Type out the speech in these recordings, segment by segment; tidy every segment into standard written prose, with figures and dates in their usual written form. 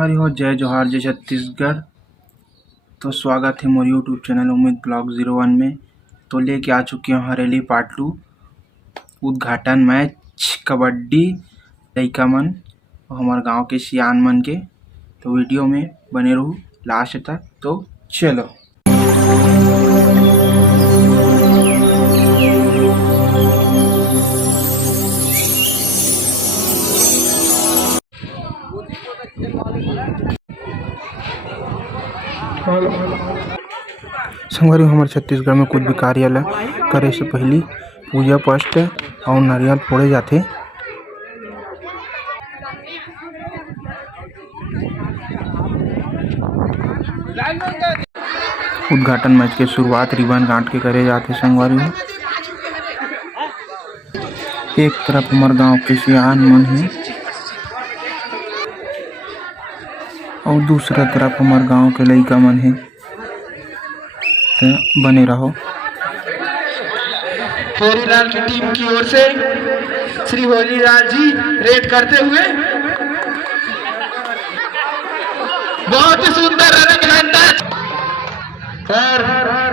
हमारी हो जय जोहार जय छत्तीसगढ़। तो स्वागत है मोर यूट्यूब चैनल उम्मीद ब्लॉग 01 में। तो लेके आ चुके हैं हरेली पार्ट 2 उद्घाटन मैच कबड्डी लइका मन और हमारे गांव के सियान मन के। तो वीडियो में बने रहूँ लास्ट तक। तो चलो संगवारी हमारे छत्तीसगढ़ में कुछ भी कार्यालय करे से पहले पूजा पाठ और नारियल फोड़े जाते। उद्घाटन मैच के शुरुआत रिबन गांठ के करे जाते। संगवारी एक तरफ हमारे गांव के सियान मन है और दूसरा तरफ हमारे गांव के लइका मन है। बने रहो। होरीलाल की टीम की ओर से श्री होरीलाल जी रेड करते हुए बहुत ही सुंदर रनिंग टच और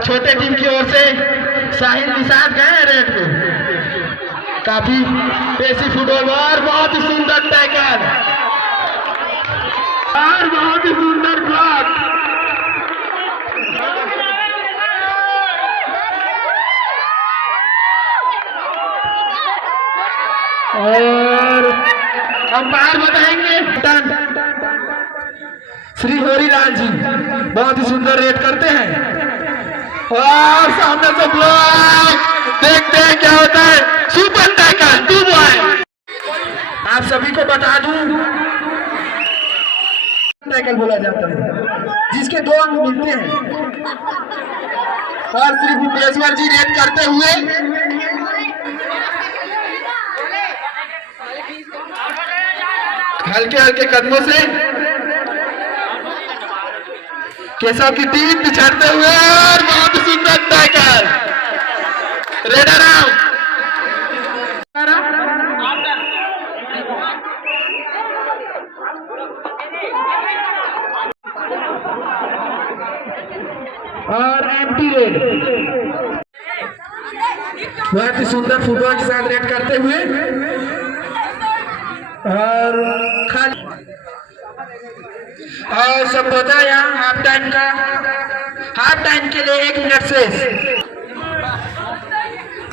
छोटे टीम की ओर से साहिल निषाद गए रेड पे। काफी पेसी फुटबॉल और बहुत ही सुंदर टैकल और बहुत ही सुंदर ब्लॉक। और अंपायर बताएंगे श्री होरीलाल जी बहुत ही सुंदर रेड करते हैं और सामने से ब्लॉक। देखते हैं क्या होता है। Super tackle 2 boy. आप सभी को बता दूं टैकल बोला जाता है जिसके 2 अंक मिलते हैं। और श्री बुद्धेश्वर जी रेड करते हुए हल्के हल्के कदमों से केशव की टीम पिछड़ते हुए और बहुत सुंदर टैकल। Raider out. और एम्प्टी रेड बहुत ही सुंदर फुटबॉल के साथ रेड करते हुए और संभवतः यहाँ हाफ टाइम के लिए 1 मिनट से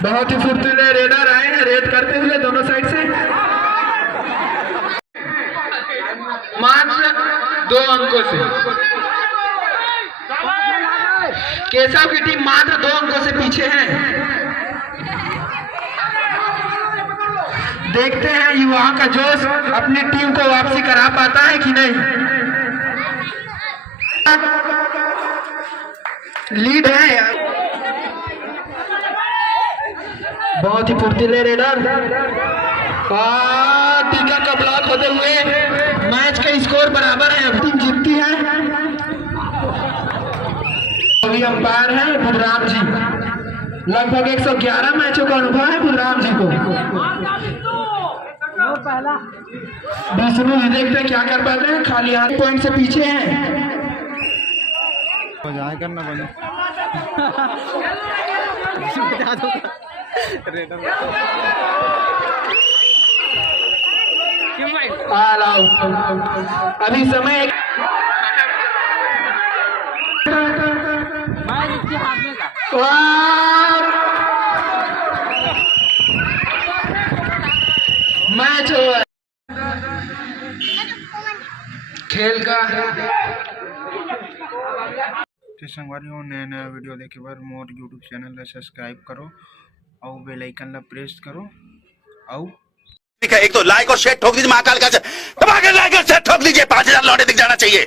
बहुत ही फुर्तीले रेडर आए हैं रेड करते हुए दोनों साइड से। मात्र 2 अंकों से केशव की टीम मात्र 2 अंकों से पीछे है। देखते हैं युवाओं का जोश अपनी टीम को वापसी करा पाता है कि नहीं। लीड है यार। बहुत ही फुर्तीले रेडर और टीका का ब्लॉक होते हुए मैच का स्कोर बराबर है। अब टीम जीतती है। अभी अंपायर है बुधराम जी। लगभग 111 मैचों का अनुभव है बुधराम जी को। विष्णु जी देखते हैं क्या कर पाते हैं। खाली हाथ पॉइंट से पीछे हैं। करना बने अभी समय मैच हो खेल का। संगवारी हो नया वीडियो देखे बार मोर यूट्यूब चैनल ला सब्सक्राइब करो और बेल आइकन ला प्रेस करो और एक तो लाइक और शेयर ठोक दीजिए। महाकाल का दबा के लाइक और शेयर ठोक दीजिए। 5000 लौटे दिख जाना चाहिए।